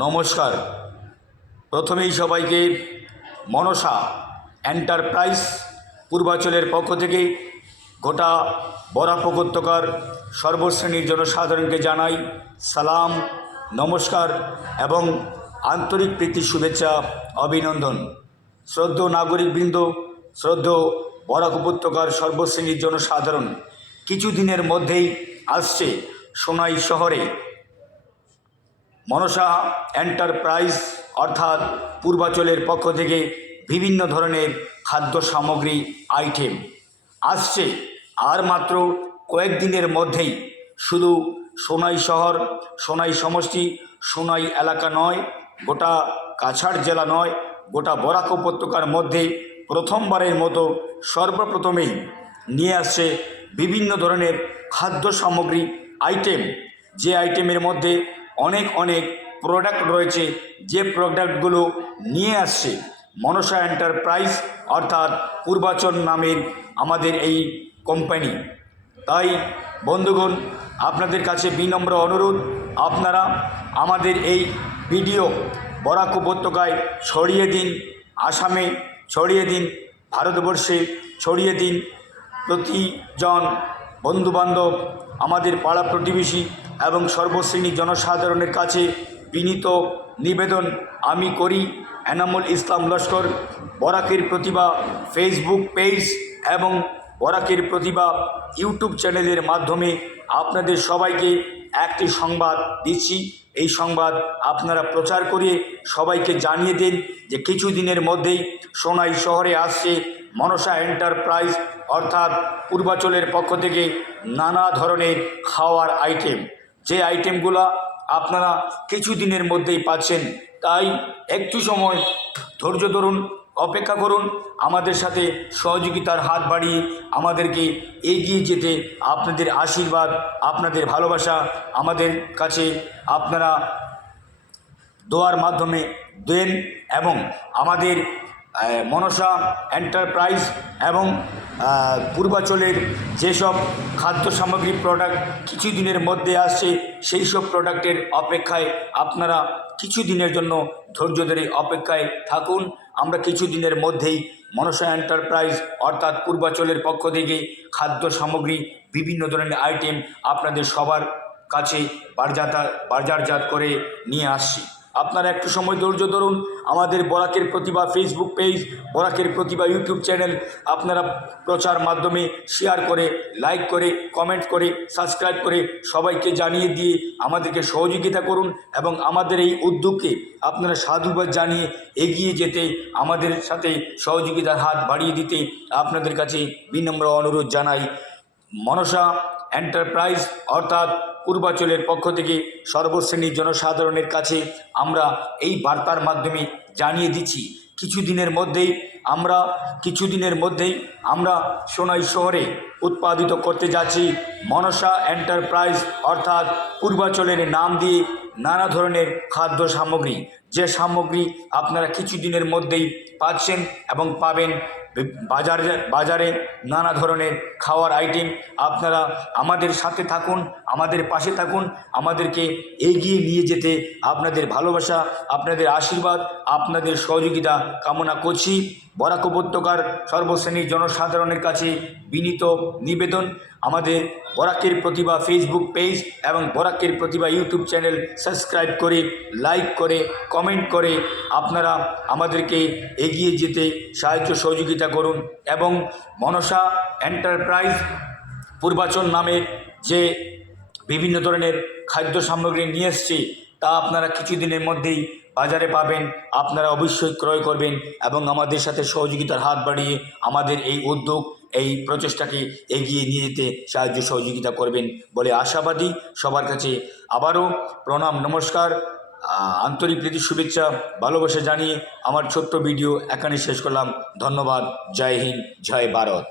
নমস্কার। প্রথমেই সবাইকে মনসা এন্টারপ্রাইজ পূর্বাঞ্চলের পক্ষ থেকে গোটা বরাক উপত্যকার সর্বশ্রেণীর জনসাধারণকে জানাই সালাম, নমস্কার এবং আন্তরিক প্রীতি, শুভেচ্ছা, অভিনন্দন। শ্রদ্ধ নাগরিকবৃন্দ, শ্রদ্ধ বরাক উপত্যকার সর্বশ্রেণীর জনসাধারণ কিছুদিনের মধ্যেই আসছে সোনাই শহরে মনসা এন্টারপ্রাইজ অর্থাৎ পূর্বাচলের পক্ষ থেকে বিভিন্ন ধরনের খাদ্য সামগ্রী, আইটেম আসছে। আর মাত্র কয়েকদিনের মধ্যেই শুধু সোনাই শহর, সোনাই সমষ্টি, সোনাই এলাকা নয়, গোটা কাছাড় জেলা নয়, গোটা বরাক উপত্যকার মধ্যে প্রথমবারের মতো সর্বপ্রথমেই নিয়ে আসছে বিভিন্ন ধরনের খাদ্য সামগ্রী, আইটেম। যে আইটেমের মধ্যে অনেক অনেক প্রোডাক্ট রয়েছে। যে প্রোডাক্টগুলো নিয়ে আসছে মনসা এন্টারপ্রাইজ অর্থাৎ পূর্বাচল নামের আমাদের এই কোম্পানি তাই বন্ধুগণ, আপনাদের কাছে বিনম্র অনুরোধ, আপনারা আমাদের এই ভিডিও বরাক উপত্যকায় ছড়িয়ে দিন, আসামে ছড়িয়ে দিন, ভারতবর্ষে ছড়িয়ে দিন। প্রতিজন বন্ধুবান্ধব, আমাদের পাড়া প্রতিবেশী এবং সর্বশ্রেণী জনসাধারণের কাছে বিনীত নিবেদন আমি করি এনামুল ইসলাম লস্কর, বরাকের প্রতিভা ফেসবুক পেজ এবং বরাকের প্রতিভা ইউটিউব চ্যানেলের মাধ্যমে আপনাদের সবাইকে একটি সংবাদ দিচ্ছি। এই সংবাদ আপনারা প্রচার করে সবাইকে জানিয়ে দিন যে কিছু দিনের মধ্যেই সোনাই শহরে আসছে মনসা এন্টারপ্রাইজ অর্থাৎ পূর্বাচলের পক্ষ থেকে নানা ধরনের খাওয়ার আইটেম যে আইটেমগুলো আপনারা কিছু দিনের মধ্যেই পাচ্ছেন, তাই একটু সময় ধৈর্য ধরুন, অপেক্ষা করুন, আমাদের সাথে সহযোগিতার হাত বাড়িয়ে আমাদেরকে এগিয়ে যেতে আপনাদের আশীর্বাদ, আপনাদের ভালোবাসা, আমাদের কাছে আপনারা দোয়ার মাধ্যমে দেন এবং আমাদের মনসা এন্টারপ্রাইজ এবং পূর্বাচলের যেসব খাদ্য সামগ্রী প্রোডাক্ট কিছু দিনের মধ্যে আসছে, সেই সব প্রোডাক্টের অপেক্ষায় আপনারা কিছু দিনের জন্য ধৈর্য ধরে অপেক্ষায় থাকুন। আমরা কিছু দিনের মধ্যেই মনসা এন্টারপ্রাইজ অর্থাৎ পূর্বাচলের পক্ষ থেকে খাদ্য সামগ্রী, বিভিন্ন ধরনের আইটেম আপনাদের সবার কাছে বাজারজাত করে নিয়ে আসছি। আপনারা একটু সময় ধৈর্য ধরুন। আমাদের বরাকের প্রতিভা ফেসবুক পেজ বরাকের প্রতিভা ইউটিউব চ্যানেল আপনারা প্রচার মাধ্যমে শেয়ার করে লাইক করে কমেন্ট করে সাবস্ক্রাইব করে সবাইকে জানিয়ে দিয়ে আমাদেরকে সহযোগিতা করুন এবং আমাদের এই উদ্যোগকে আপনারা সাধুবাদ জানিয়ে এগিয়ে যেতে, আমাদের সাথে সহযোগিতার হাত বাড়িয়ে দিতে আপনাদের কাছে বিনম্র অনুরোধ জানাই। মনসা এন্টারপ্রাইজ অর্থাৎ পূর্বাচলের পক্ষ থেকে সর্বশ্রেণীর জনসাধারণের কাছে আমরা এই বার্তার মাধ্যমে জানিয়ে দিচ্ছি, কিছুদিনের মধ্যেই আমরা, কিছুদিনের মধ্যেই আমরা সোনাই শহরে উৎপাদিত করতে যাচ্ছি মনসা এন্টারপ্রাইজ অর্থাৎ পূর্বাচলের নাম দিয়ে নানা ধরনের খাদ্য সামগ্রী। যে সামগ্রী আপনারা কিছুদিনের মধ্যেই পাচ্ছেন এবং পাবেন। বাজারে বাজারে নানা ধরনের খাওয়ার আইটেম আপনারা আমাদের সাথে থাকুন, আমাদের পাশে থাকুন, আমাদেরকে এগিয়ে নিয়ে যেতে আপনাদের ভালোবাসা, আপনাদের আশীর্বাদ, আপনাদের সহযোগিতা কামনা করছি। বরাক উপত্যকার সর্বশ্রেণীর জনসাধারণের কাছে বিনীত নিবেদন। আমাদের বরাকের প্রতিভা ফেসবুক পেজ এবং বরাকের প্রতিভা ইউটিউব চ্যানেল সাবস্ক্রাইব করে লাইক করে কমেন্ট করে আপনারা আমাদেরকে এগিয়ে যেতে সাহায্য সহযোগিতা করুন এবং মনসা এন্টারপ্রাইজ পূর্বাচন নামের যে বিভিন্ন ধরনের খাদ্য সামগ্রী নিয়ে এসছে, তা আপনারা কিছুদিনের মধ্যেই বাজারে পাবেন। আপনারা অবশ্যই ক্রয় করবেন এবং আমাদের সাথে সহযোগিতার হাত বাড়িয়ে আমাদের এই উদ্যোগ এই প্রচেষ্টাকে এগিয়ে নিয়ে যেতে সাহায্য সহযোগিতা করবেন বলে আশাবাদী সবার কাছে। আবারও প্রণাম, নমস্কার। আন্তরিক প্রীতি, শুভেচ্ছা, ভালোবাসা জানিয়ে আমার ছোট্ট ভিডিও এখানে শেষ করলাম। ধন্যবাদ। জয় হিন্দ, জয় ভারত।